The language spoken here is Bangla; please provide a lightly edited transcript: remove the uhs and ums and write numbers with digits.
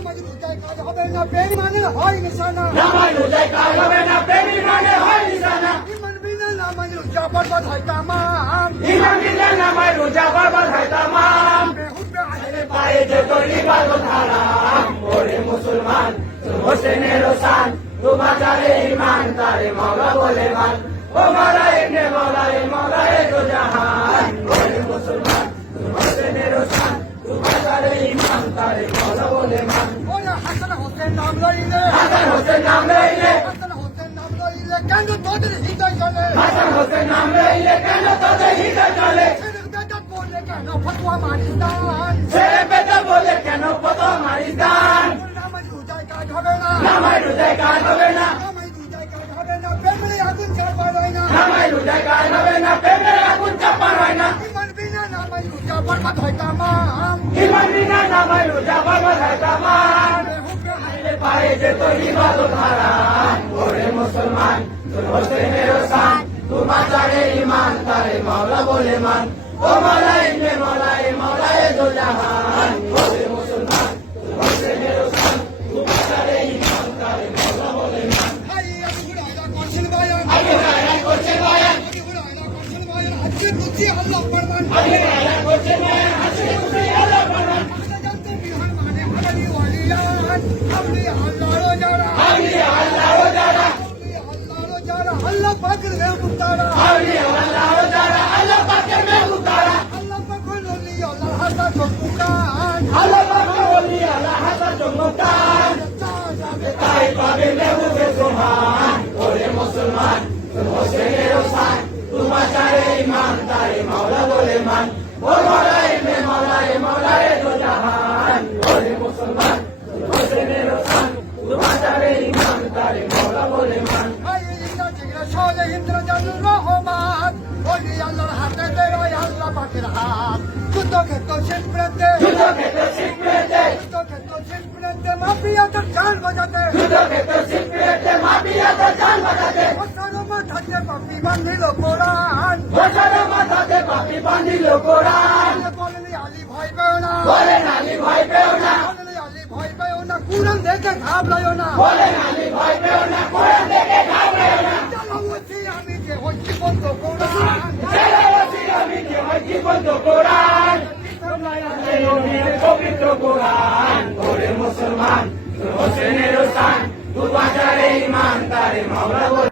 নামাজ রোজায় কাজ হবে না বেঈমানের হয় নিশানা নামাজ রোজায় কাজ হবে না বেঈমানের হয় নিশানা ইমান বিনা নামাজ রোজা বরবাদ হয় তামাম ইমান বিনা নামাজ রোজা বরবাদ হয় তামাম বেহুদা আহলে পায়ে যে তোর ইবাদত হারাম ওরে মুসলমান তোর হোসেনের শান তু বাঁচারে ঈমান তারে মাওলা বলে মান ও মাওলা ইবনে মাওলা এ দো জাহান ওরে মুসলমান তোর হোসেনের শান তু বাঁচারে ঈমান তারে মাওলা বলে মান ওরে হাসান হোসেন নাম লইলে হাসান হোসেন নাম লইলে হাসান হোসেন নাম লইলে কেন তোদের হৃদয় চলে হাসান হোসেন নাম লইলে কেন তোদের হৃদয় চলে ছেলের বেটা বলে কেন ফতোয়া মারিস দান ছেলে পেতে বলে কেন কত মারিস দান নামাজ রোজায় কাজ হবে না নামাজ রোজায় কাজ হবে না নামাজ রোজায় কাজ হবে না প্রেমে আগুন চাপা হয় না নামাজ রোজায় কাজ হবে না প্রেমের আগুন চাপা হয় না ইমান বিনা নামাজ রোজা বরবাদ হয় তামাম ইমান বিনা নামাজ রোজা বরবাদ হয় তামাম বেহুদা আহলে পায়ে যে তোর ইবাদত হারাম ওরে মুসলমান তোর হোসেনের শান তু বাঁচারে ঈমান তারে মাওলা বলে মান ও মাওলা ইবনে মাওলা এ দো জাহান ওরে মুসলমান তোর হোসেনের শান তু বাঁচারে ঈমান তারে মাওলা বলে মান ভাই আমি হুড়াইলা করছেন বয়ান আগে রায় করছে বয়ান আমি হুড়াইলা করছেন বয়ান আজকে বুঝি আল্লাহ ফরমান আগে রায় করছে বয়ান আজকে খুশি আল্লাহ ফরমান জানতে বিহার মানে ভালো ওয়ালিয়ান আপনি আল্লাহর যারা আমি আল্লাহ যারা আপনি আল্লাহর যারা আল্লাহ পাকের মেহবুব তারা আমি আল্লাহ যারা আল্লাহ পাকের মেহবুব তারা আল্লাহ পাকের ওলি আল্লাহ হাসা চকুকান আল্লাহ পাকের ওলি আল্লাহ হাসান চমৎকার তাই পাবে মেহবুবে সোহান ওরে মুসলমান তোর হোসেনের শান তু বাঁচারে ঈমান তারে মাওলা বলে মান ও মাওলা ইবনে মাওলা এ দো জাহান ওরে মুসলমান তোর হোসেনের শান তু বাঁচারে ঈমান তারে মাওলা বলে মান ভাই ইন্দ্র জিগরা সলে ইন্দ্র জানুর রহমান ওলি আল্লাহর হাতে দেয় আল্লাহ পাকের হাত যুদ্ধ ক্ষেত্র শেষ প্রান্তে যুদ্ধ ক্ষেত্র শিখতে যুদ্ধ ক্ষেত্র শেষ প্রান্তে মাফিয়াদের জান বাজাতে যুদ্ধ ক্ষেত্র শিখতে মাফিয়াতে জান বাঁচাতে বসার মাথাতে পাপি বান্ধিল কোরআন বছর মাথাতে পাপি বাঁধিল কোরআন বলেনি আলী ভয় পেও না বলেন আলী ভয় পেও না বলেনি আলী ভয় পেও না কুরআন দেখে ঘাবড়ায়ও না বলেন আলী ভয় পেও না কোরআন দেখে ঘাবড়ায় না চালাওছি আমি যে হচ্ছি বন্ধ কোরআন ছেলেবাসী আমি যে হয় জীবন্ত কোরআন পবিত্র কোরআন ওরে মুসলমান তোর হোসেনের শান তু বাঁচারে ঈমান তারে মাওলা বলে